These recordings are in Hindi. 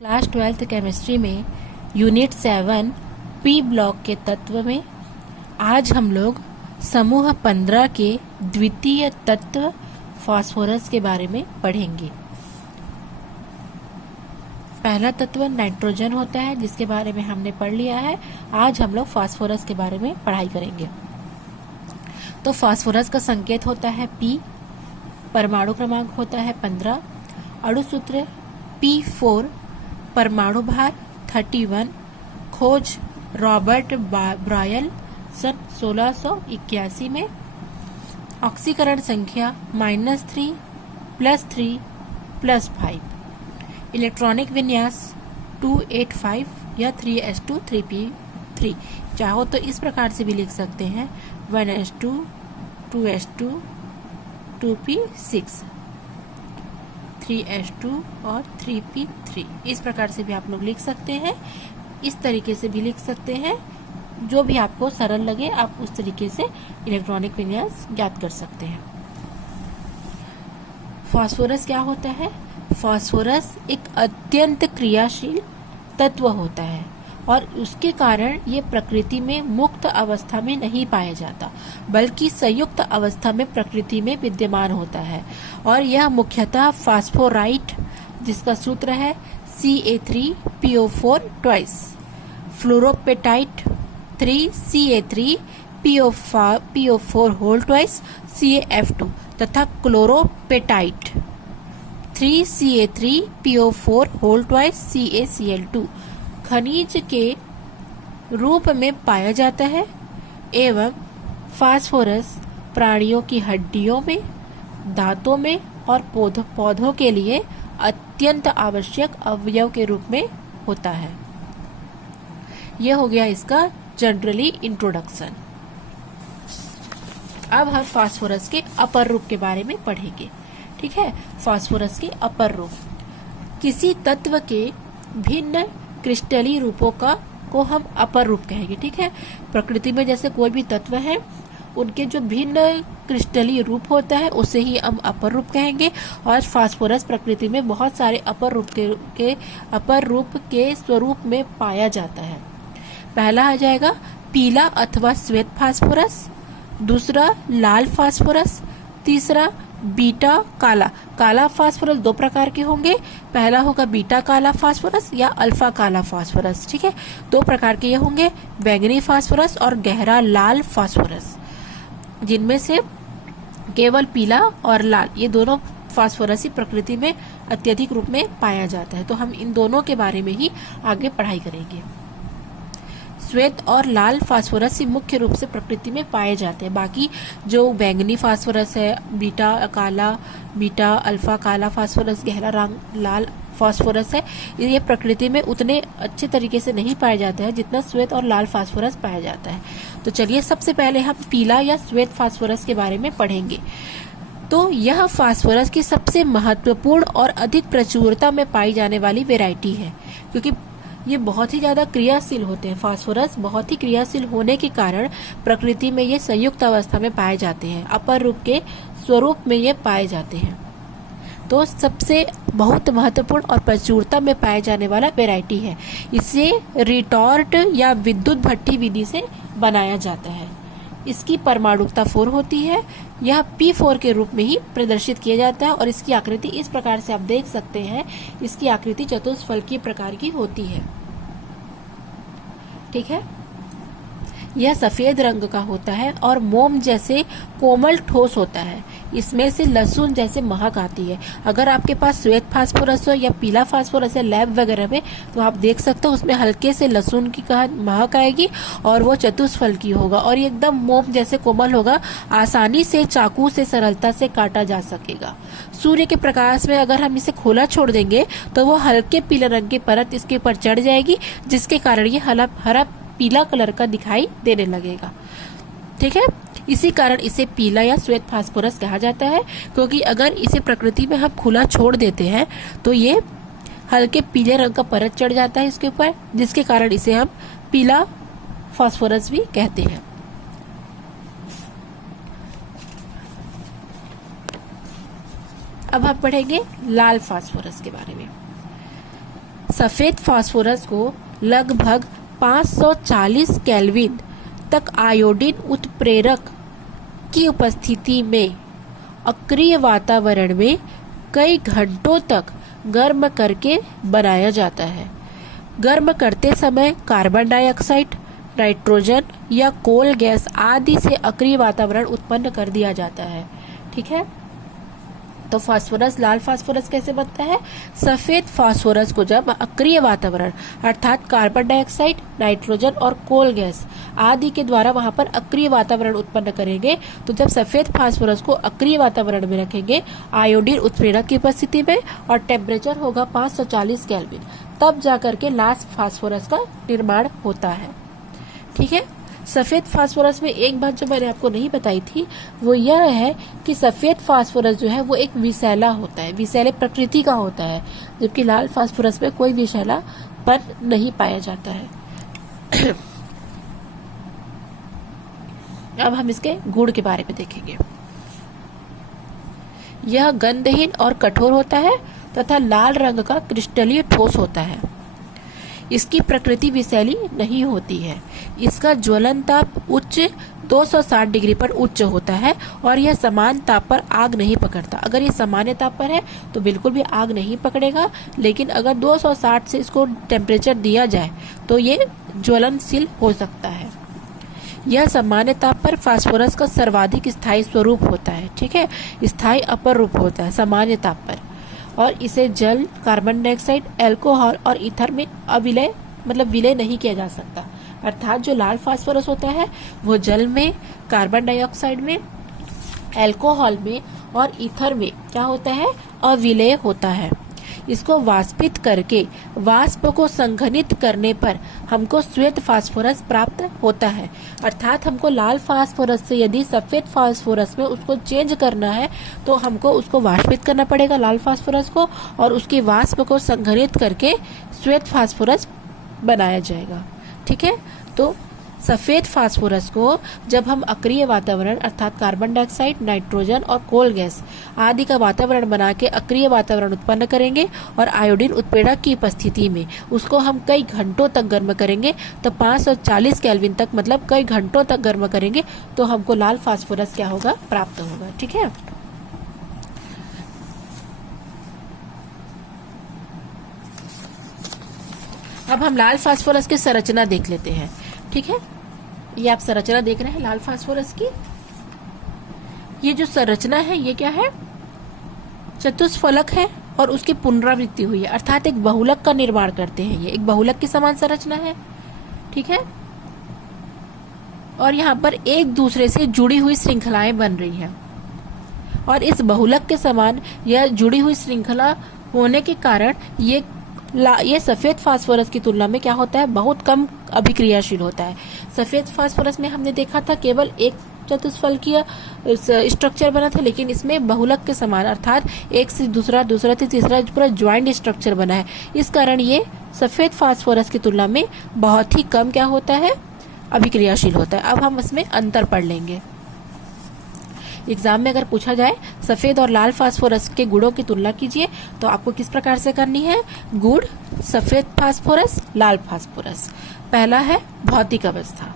क्लास 12th केमिस्ट्री में यूनिट 7 पी ब्लॉक के तत्व में आज हम लोग समूह 15 के द्वितीय तत्व फास्फोरस के बारे में पढ़ेंगे। पहला तत्व नाइट्रोजन होता है जिसके बारे में हमने पढ़ लिया है। आज हम लोग फास्फोरस के बारे में पढ़ाई करेंगे। तो फास्फोरस का संकेत होता है P, परमाणु क्रमांक होता है 15, अणु सूत्र P4, परमाणु भार 31, खोज रॉबर्ट ब्रायल सन 1681 में, ऑक्सीकरण संख्या -3 +3 +5, इलेक्ट्रॉनिक विन्यास 285 या 3s2 3p3। चाहो तो इस प्रकार से भी लिख सकते हैं 1s2 2s2 2p6 3s2 और 3p3। इस प्रकार से भी आप लोग लिख सकते हैं, इस तरीके से भी लिख सकते हैं। जो भी आपको सरल लगे आप उस तरीके से इलेक्ट्रॉनिक विन्यास ज्ञात कर सकते हैं। फास्फोरस क्या होता है? फास्फोरस एक अत्यंत क्रियाशील तत्व होता है और उसके कारण ये प्रकृति में मुक्त अवस्था में नहीं पाया जाता, बल्कि संयुक्त अवस्था में प्रकृति में विद्यमान होता है। और यह मुख्यतः फास्फोराइट, जिसका सूत्र है Ca3PO4 twice, फ्लोरोपेटाइट 3Ca3PO4 whole twice CaF2 तथा क्लोरोपेटाइट 3Ca3PO4 होल ट्वाइस CaCl2 खनिज के रूप में पाया जाता है। एवं फास्फोरस प्राणियों की हड्डियों में, दांतों में और पौधों के लिए अत्यंत आवश्यक अवयव के रूप में होता है। यह हो गया इसका जनरली इंट्रोडक्शन। अब हम फास्फोरस के अपर रूप के बारे में पढ़ेंगे। ठीक है, फास्फोरस के अपर रूप किसी तत्व के भिन्न क्रिस्टली रूपों को हम अपर रूप कहेंगे। ठीक है, प्रकृति में जैसे कोई भी तत्व है उनके जो भिन्न क्रिस्टली रूप होता है उसे ही हम अपर रूप कहेंगे। और फास्फोरस प्रकृति में बहुत सारे अपर रूप के स्वरूप में पाया जाता है। पहला आ जाएगा पीला अथवा श्वेत फास्फोरस, दूसरा लाल फास्फोरस, तीसरा बीटा काला फास्फोरस। दो प्रकार के होंगे, पहला होगा बीटा काला फास्फोरस या अल्फा काला फास्फोरस। ठीक है, दो प्रकार के ये होंगे, बैंगनी फास्फोरस और गहरा लाल फास्फोरस, जिनमें से केवल पीला और लाल ये दोनों फास्फोरस ही प्रकृति में अत्यधिक रूप में पाया जाता है। तो हम इन दोनों के बारे में ही आगे पढ़ाई करेंगे। श्वेत और लाल फास्फोरस ही मुख्य रूप से प्रकृति में पाए जाते हैं। बाकी जो बैंगनी फास्फोरस है, बीटा अल्फा काला फास्फोरस, गहरा रंग लाल फास्फोरस है, ये प्रकृति में उतने अच्छे तरीके से नहीं पाए जाते हैं जितना श्वेत और लाल फास्फोरस पाया जाता है। तो चलिए सबसे पहले हम पीला या श्वेत फास्फोरस के बारे में पढ़ेंगे। तो यह फास्फोरस की सबसे महत्वपूर्ण और अधिक प्रचुरता में पाई जाने वाली वेराइटी है, क्योंकि ये बहुत ही ज्यादा क्रियाशील होते हैं। फास्फोरस बहुत ही क्रियाशील होने के कारण प्रकृति में ये संयुक्त अवस्था में पाए जाते हैं, अपर रूप के स्वरूप में ये पाए जाते हैं। तो सबसे बहुत महत्वपूर्ण और प्रचुरता में पाए जाने वाला वेराइटी है। इसे रिटॉर्ट या विद्युत भट्ठी विधि से बनाया जाता है। इसकी परमाणुकता 4 होती है। यह P4 के रूप में ही प्रदर्शित किया जाता है और इसकी आकृति इस प्रकार से आप देख सकते हैं। इसकी आकृति चतुष्फलकीय प्रकार की होती है। ठीक है, यह सफेद रंग का होता है और मोम जैसे कोमल ठोस होता है। इसमें से लहसुन जैसे महक आती है। अगर आपके पास श्वेत फास्फोरस हो या पीला फास्फोरस है लैब वगैरह में, तो आप देख सकते हो उसमें हल्के से लहसुन की महक आएगी और वो चतुष्फलकीय होगा और ये एकदम मोम जैसे कोमल होगा। आसानी से चाकू से सरलता से काटा जा सकेगा। सूर्य के प्रकाश में अगर हम इसे खोला छोड़ देंगे तो वो हल्के पीले रंग की परत इसके ऊपर चढ़ जाएगी, जिसके कारण ये हरा पीला कलर का दिखाई देने लगेगा। ठीक है, इसी कारण इसे पीला या श्वेत फास्फोरस कहा जाता है, क्योंकि अगर इसे प्रकृति में हम खुला छोड़ देते हैं तो ये हल्के पीले रंग का परत चढ़ जाता है इसके ऊपर, जिसके कारण इसे हम पीला फास्फोरस भी कहते हैं। अब हम पढ़ेंगे लाल फास्फोरस के बारे में। सफेद फास्फोरस को लगभग 540 केल्विन तक आयोडीन उत्प्रेरक की उपस्थिति में अक्रिय वातावरण में कई घंटों तक गर्म करके बनाया जाता है। गर्म करते समय कार्बन डाइऑक्साइड, नाइट्रोजन या कोल गैस आदि से अक्रिय वातावरण उत्पन्न कर दिया जाता है। ठीक है, तो फास्फोरस, लाल फास्फोरस कैसे बनता है? सफेद फास्फोरस को जब अक्रिय वातावरण अर्थात कार्बन डाइऑक्साइड, नाइट्रोजन और कोल गैस आदि के द्वारा वहां पर अक्रिय वातावरण उत्पन्न करेंगे, तो जब सफेद फास्फोरस को अक्रिय वातावरण में रखेंगे आयोडीन उत्प्रेरक की उपस्थिति में और टेम्परेचर होगा 540 केल्विन, तब जाकर के लाल फास्फोरस का निर्माण होता है। ठीक है, सफेद फास्फोरस में एक बात जो मैंने आपको नहीं बताई थी वो यह है कि सफेद फास्फोरस जो है वो एक विषैला होता है, विषैले प्रकृति का होता है, जबकि लाल फास्फोरस में कोई विषैलापन नहीं पाया जाता है। अब हम इसके गुण के बारे में देखेंगे। यह गंधहीन और कठोर होता है तथा लाल रंग का क्रिस्टलीय ठोस होता है। इसकी प्रकृति विषैली नहीं होती है। इसका ज्वलन ताप उच्च 260 डिग्री पर उच्च होता है और यह समान ताप पर आग नहीं पकड़ता। अगर ये सामान्य ताप पर है तो बिल्कुल भी आग नहीं पकड़ेगा, लेकिन अगर 260 से इसको टेम्परेचर दिया जाए तो ये ज्वलनशील हो सकता है। यह सामान्य ताप पर फास्फोरस का सर्वाधिक स्थायी स्वरूप होता है। ठीक है, स्थायी अपर रूप होता है सामान्य ताप पर, और इसे जल, कार्बन डाइऑक्साइड, अल्कोहल और ईथर में अविलय विलय नहीं किया जा सकता। अर्थात जो लाल फास्फोरस होता है वो जल में, कार्बन डाइऑक्साइड में, अल्कोहल में और ईथर में क्या होता है? अविलय होता है। इसको वाष्पित करके वाष्प को संघनित करने पर हमको श्वेत फास्फोरस प्राप्त होता है। अर्थात हमको लाल फास्फोरस से यदि सफेद फास्फोरस में उसको चेंज करना है तो हमको उसको वाष्पित करना पड़ेगा लाल फास्फोरस को, और उसकी वाष्प को संघनित करके श्वेत फास्फोरस बनाया जाएगा। ठीक है, तो सफेद फास्फोरस को जब हम अक्रिय वातावरण अर्थात कार्बन डाइऑक्साइड, नाइट्रोजन और कोल गैस आदि का वातावरण बना के अक्रिय वातावरण उत्पन्न करेंगे और आयोडीन उत्प्रेरक की उपस्थिति में उसको हम कई घंटों तक गर्म करेंगे, तो 540 केल्विन तक मतलब कई घंटों तक गर्म करेंगे तो हमको लाल फास्फोरस क्या होगा? प्राप्त होगा। ठीक है, अब हम लाल फास्फोरस की संरचना देख लेते हैं। ठीक है, ये आप संरचना देख रहे हैं लाल फास्फोरस की। ये जो संरचना है ये क्या है? चतुष्फलक है और उसकी पुनरावृत्ति हुई है, अर्थात एक बहुलक का निर्माण करते हैं। ये एक बहुलक की समान संरचना है। ठीक है, और यहाँ पर एक दूसरे से जुड़ी हुई श्रृंखलाएं बन रही हैं, और इस बहुलक के समान यह जुड़ी हुई श्रृंखला होने के कारण ये सफेद फास्फोरस की तुलना में क्या होता है? बहुत कम अभिक्रियाशील होता है। सफेद फास्फोरस में हमने देखा था केवल एक चतुष्फलकीय स्ट्रक्चर बना था, लेकिन इसमें बहुलक के समान अर्थात एक से दूसरा, दूसरा से तीसरा पूरा ज्वाइंट स्ट्रक्चर बना है। इस कारण ये सफेद फास्फोरस की तुलना में बहुत ही कम क्या होता है? अभिक्रियाशील होता है। अब हम इसमें अंतर पढ़ लेंगे। एग्जाम में अगर पूछा जाए सफेद और लाल फास्फोरस के गुणों की तुलना कीजिए तो आपको किस प्रकार से करनी है? गुण सफेद फास्फोरस, लाल फास्फोरस। पहला है भौतिक अवस्था।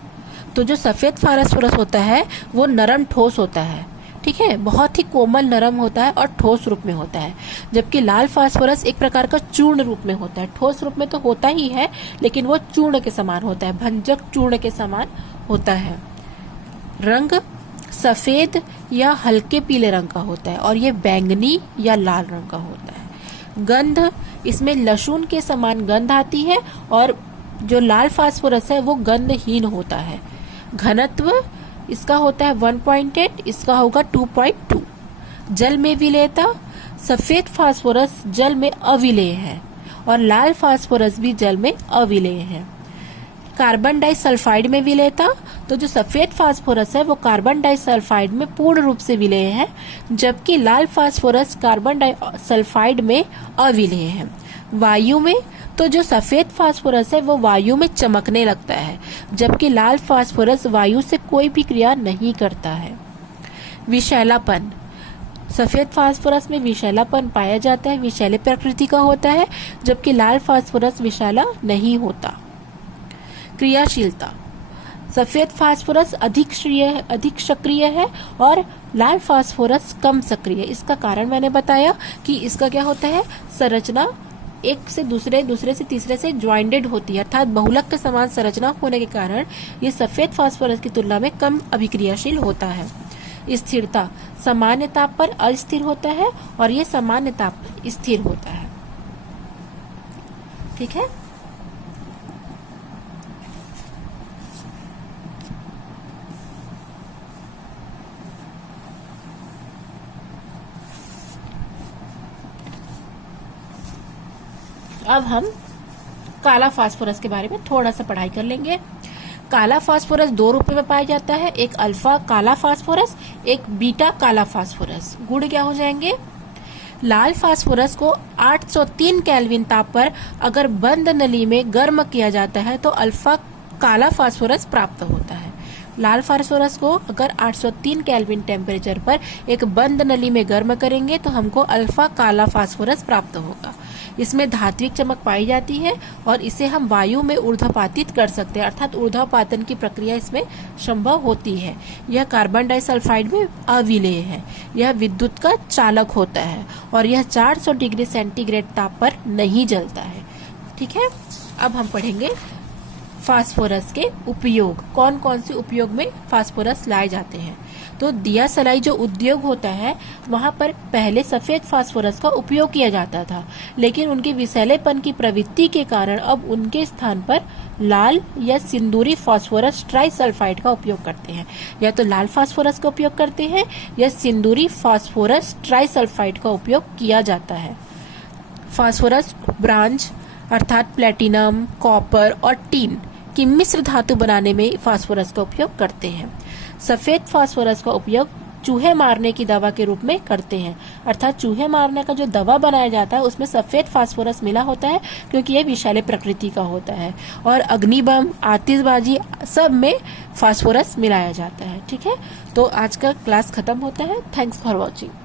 तो जो सफेद फास्फोरस होता है वो नरम ठोस होता है। ठीक है, बहुत ही कोमल नरम होता है और ठोस रूप में होता है, जबकि लाल फास्फोरस एक प्रकार का चूर्ण रूप में होता है। ठोस रूप में तो होता ही है, लेकिन वो चूर्ण के समान होता है, भंजक चूर्ण के समान होता है। रंग सफेद या हल्के पीले रंग का होता है और ये बैंगनी या लाल रंग का होता है। गंध, इसमें लहसुन के समान गंध आती है, और जो लाल फास्फोरस है वो गंधहीन होता है। घनत्व इसका होता है 1.8, इसका होगा 2.2। जल में विलेयता, सफेद फास्फोरस जल में अविलेय है और लाल फास्फोरस भी जल में अविलेय है। कार्बन डाइसल्फाइड में विलेयता, तो जो सफेद फास्फोरस है वो कार्बन डाइसल्फाइड में पूर्ण रूप से विलेय है, जबकि लाल फास्फोरस कार्बन डाइसल्फाइड में अविलेय है। वायु में, तो जो सफेद फास्फोरस है वो वायु में चमकने लगता है, जबकि लाल फास्फोरस वायु से कोई भी क्रिया नहीं करता है। विषैलापन, सफेद फास्फोरस में विषैलापन पाया जाता है, विषैले प्रकृति का होता है, जबकि लाल फास्फोरस विषैला नहीं होता। क्रियाशीलता, सफेद फास्फोरस अधिक सक्रिय है और लाल फास्फोरस कम सक्रिय है। इसका कारण मैंने बताया कि इसका क्या होता है, संरचना एक से दूसरे से तीसरे से ज्वाइंटेड होती है, अर्थात बहुलक के समान संरचना होने के कारण ये सफेद फास्फोरस की तुलना में कम अभिक्रियाशील होता है। स्थिरता, सामान्य ताप पर अस्थिर होता है और ये सामान्य ताप पर स्थिर होता है। ठीक है। अब हम काला फास्फोरस के बारे में थोड़ा सा पढ़ाई कर लेंगे। काला फास्फोरस दो रूपों में पाया जाता है, एक अल्फा काला फास्फोरस, एक बीटा काला फास्फोरस। गुण क्या हो जाएंगे, लाल फास्फोरस को 803 केल्विन ताप पर अगर बंद नली में गर्म किया जाता है तो अल्फा काला फास्फोरस प्राप्त होता है। लाल फास्फोरस को अगर 803 केल्विन टेम्परेचर पर एक बंद नली में गर्म करेंगे तो हमको अल्फा काला फास्फोरस प्राप्त होगा। इसमें धात्विक चमक पाई जाती है और इसे हम वायु में ऊर्ध्वपातित कर सकते हैं, अर्थात ऊर्ध्वपातन की प्रक्रिया इसमें संभव होती है। यह कार्बन डाइसल्फाइड में अविलेय है, यह विद्युत का चालक होता है और यह 400 डिग्री सेंटीग्रेड ताप पर नहीं जलता है। ठीक है। अब हम पढ़ेंगे फास्फोरस के उपयोग, कौन कौन से उपयोग में फास्फोरस लाए जाते हैं। तो दिया सलाई जो उद्योग होता है वहां पर पहले सफेद फास्फोरस का उपयोग किया जाता था, लेकिन उनके विषैलेपन की प्रवृत्ति के कारण अब उनके स्थान पर लाल या सिंदूरी फास्फोरस ट्राइसल्फाइड का उपयोग करते हैं। या तो लाल फास्फोरस का उपयोग करते हैं या सिंदूरी फास्फोरस ट्राइसल्फाइड का उपयोग किया जाता है। फास्फोरस ब्रांच अर्थात प्लेटिनम, कॉपर और टीन की मिश्र धातु बनाने में फास्फोरस का उपयोग करते हैं। सफेद फास्फोरस का उपयोग चूहे मारने की दवा के रूप में करते हैं, अर्थात चूहे मारने का जो दवा बनाया जाता है उसमें सफेद फास्फोरस मिला होता है क्योंकि यह विषैले प्रकृति का होता है। और अग्निबम, आतिशबाजी सब में फास्फोरस मिलाया जाता है। ठीक है। तो आज का क्लास खत्म होता है। Thanks for watching.